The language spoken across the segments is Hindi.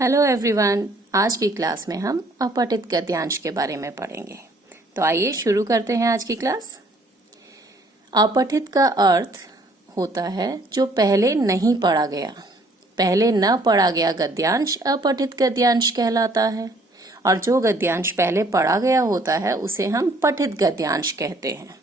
हेलो एवरीवन, आज की क्लास में हम अपठित गद्यांश के बारे में पढ़ेंगे। तो आइए शुरू करते हैं आज की क्लास। अपठित का अर्थ होता है जो पहले नहीं पढ़ा गया। पहले न पढ़ा गया गद्यांश अपठित गद्यांश कहलाता है, और जो गद्यांश पहले पढ़ा गया होता है उसे हम पठित गद्यांश कहते हैं।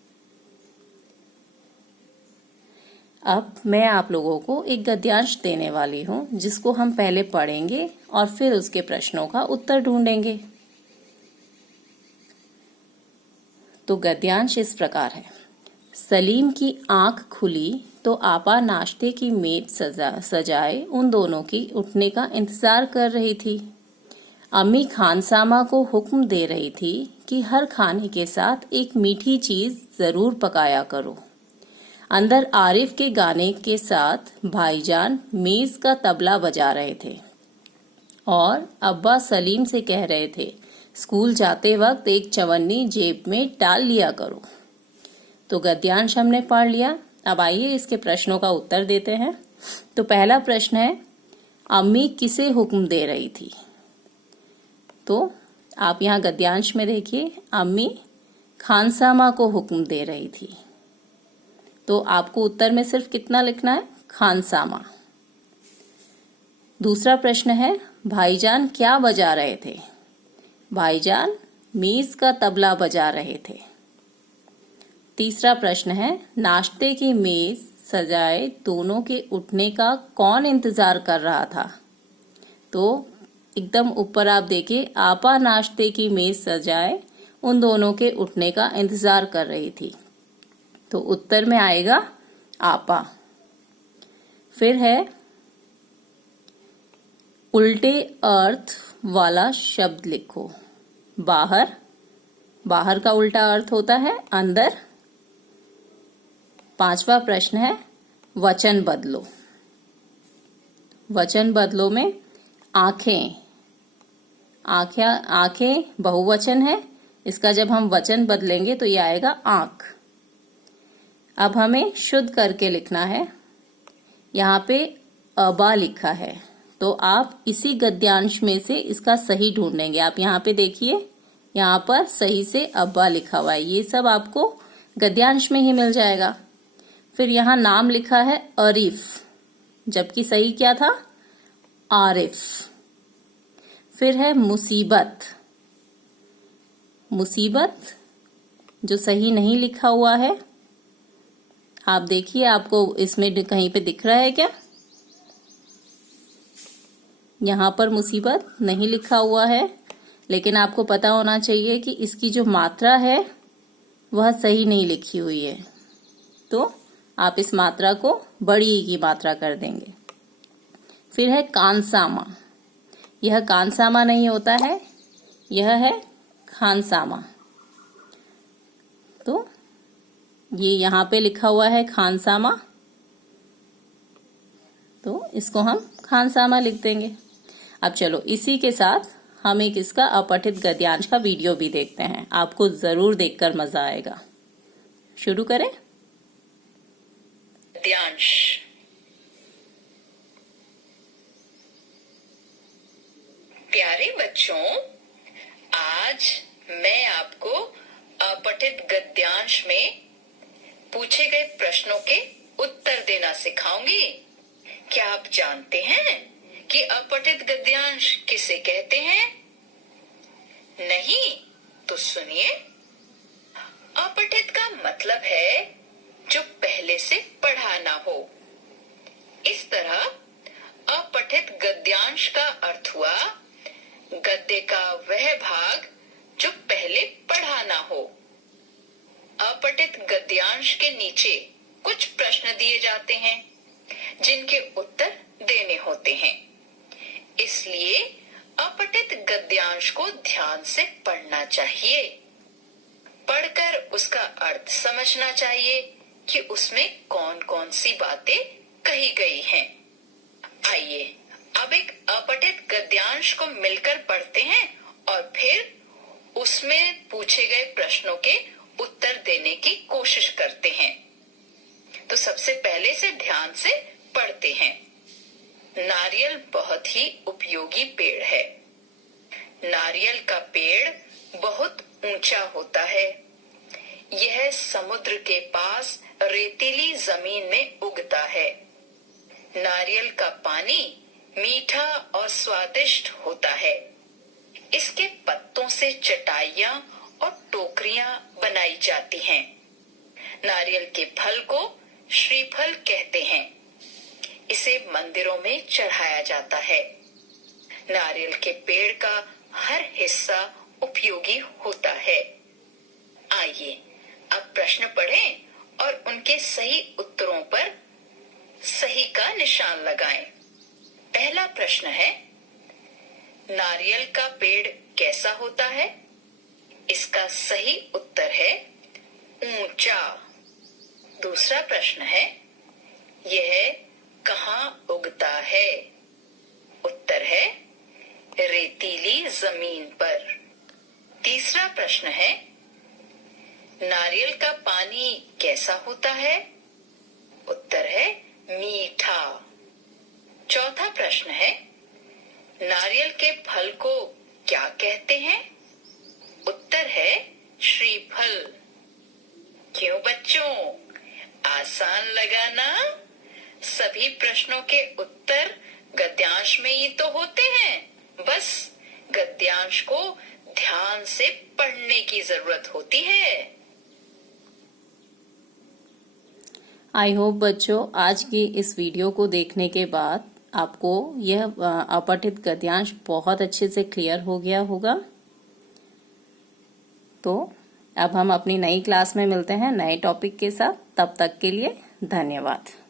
अब मैं आप लोगों को एक गद्यांश देने वाली हूं जिसको हम पहले पढ़ेंगे और फिर उसके प्रश्नों का उत्तर ढूंढेंगे। तो गद्यांश इस प्रकार है। सलीम की आंख खुली तो आपा नाश्ते की मेज सजाए उन दोनों की उठने का इंतजार कर रही थी। अम्मी खानसामा को हुक्म दे रही थी कि हर खाने के साथ एक मीठी चीज जरूर पकाया करो। अंदर आरिफ के गाने के साथ भाईजान मेज का तबला बजा रहे थे और अब्बा सलीम से कह रहे थे, स्कूल जाते वक्त एक चवन्नी जेब में डाल लिया करो। तो गद्यांश हमने पढ़ लिया। अब आइए इसके प्रश्नों का उत्तर देते हैं। तो पहला प्रश्न है, अम्मी किसे हुक्म दे रही थी? तो आप यहाँ गद्यांश में देखिए, अम्मी खानसामा को हुक्म दे रही थी। तो आपको उत्तर में सिर्फ कितना लिखना है? खानसामा। दूसरा प्रश्न है, भाईजान क्या बजा रहे थे? भाईजान मेज का तबला बजा रहे थे। तीसरा प्रश्न है, नाश्ते की मेज सजाए दोनों के उठने का कौन इंतजार कर रहा था? तो एकदम ऊपर आप देखिए, आपा नाश्ते की मेज सजाए उन दोनों के उठने का इंतजार कर रही थी। तो उत्तर में आएगा आपा। फिर है, उल्टे अर्थ वाला शब्द लिखो। बाहर, बाहर का उल्टा अर्थ होता है अंदर। पांचवा प्रश्न है, वचन बदलो। वचन बदलो में आंखें, आंखें बहुवचन है, इसका जब हम वचन बदलेंगे तो ये आएगा आंख। अब हमें शुद्ध करके लिखना है। यहाँ पे अबा लिखा है, तो आप इसी गद्यांश में से इसका सही ढूंढेंगे। आप यहाँ पे देखिए, यहाँ पर सही से अब्बा लिखा हुआ है। ये सब आपको गद्यांश में ही मिल जाएगा। फिर यहाँ नाम लिखा है अरीफ, जबकि सही क्या था? आरिफ। फिर है मुसीबत। मुसीबत जो सही नहीं लिखा हुआ है, आप देखिए, आपको इसमें कहीं पे दिख रहा है क्या? यहाँ पर मुसीबत नहीं लिखा हुआ है, लेकिन आपको पता होना चाहिए कि इसकी जो मात्रा है वह सही नहीं लिखी हुई है। तो आप इस मात्रा को बड़ी ई की मात्रा कर देंगे। फिर है कानसामा। यह कानसामा नहीं होता है, यह है खानसामा। तो ये यहाँ पे लिखा हुआ है खानसामा, तो इसको हम खानसामा लिख देंगे। अब चलो, इसी के साथ हम एक इसका अपठित गद्यांश का वीडियो भी देखते हैं। आपको जरूर देखकर मजा आएगा। शुरू करें। गद्यांश। प्यारे बच्चों, आज मैं आपको अपठित गद्यांश में पूछे गए प्रश्नों के उत्तर देना सिखाऊंगी। क्या आप जानते हैं कि अपठित गद्यांश किसे कहते हैं? नहीं? तो सुनिए। अपठित का मतलब है जो पहले से पढ़ा ना हो। इस तरह अपठित गद्यांश का अर्थ हुआ गद्य का वह भाग जो पहले पढ़ा ना हो। अपठित गद्यांश के नीचे कुछ प्रश्न दिए जाते हैं जिनके उत्तर देने होते हैं। इसलिए अपठित गद्यांश को ध्यान से पढ़ना चाहिए। पढ़कर उसका अर्थ समझना चाहिए कि उसमें कौन कौन सी बातें कही गई हैं। आइए अब एक अपठित गद्यांश को मिलकर पढ़ते हैं और फिर उसमें पूछे गए प्रश्नों के उत्तर देने की कोशिश करते हैं। तो सबसे पहले से ध्यान से पढ़ते हैं। नारियल बहुत ही उपयोगी पेड़ है। नारियल का पेड़ बहुत ऊंचा होता है। यह समुद्र के पास रेतीली जमीन में उगता है। नारियल का पानी मीठा और स्वादिष्ट होता है। इसके पत्तों से चटाइयाँ और टोकरियां बनाई जाती हैं। नारियल के फल को श्रीफल कहते हैं। इसे मंदिरों में चढ़ाया जाता है। नारियल के पेड़ का हर हिस्सा उपयोगी होता है। आइए अब प्रश्न पढ़ें और उनके सही उत्तरों पर सही का निशान लगाएं। पहला प्रश्न है, नारियल का पेड़ कैसा होता है? इसका सही उत्तर है ऊंचा। दूसरा प्रश्न है, यह कहाँ उगता है? उत्तर है रेतीली जमीन पर। तीसरा प्रश्न है, नारियल का पानी कैसा होता है? उत्तर है मीठा। चौथा प्रश्न है, नारियल के फल को क्या कहते हैं? उत्तर है श्रीफल। क्यों बच्चों, आसान लगा ना? सभी प्रश्नों के उत्तर गद्यांश में ही तो होते हैं। बस गद्यांश को ध्यान से पढ़ने की जरूरत होती है। आई होप बच्चों आज की इस वीडियो को देखने के बाद आपको यह अपठित गद्यांश बहुत अच्छे से क्लियर हो गया होगा। तो अब हम अपनी नई क्लास में मिलते हैं नए टॉपिक के साथ। तब तक के लिए धन्यवाद।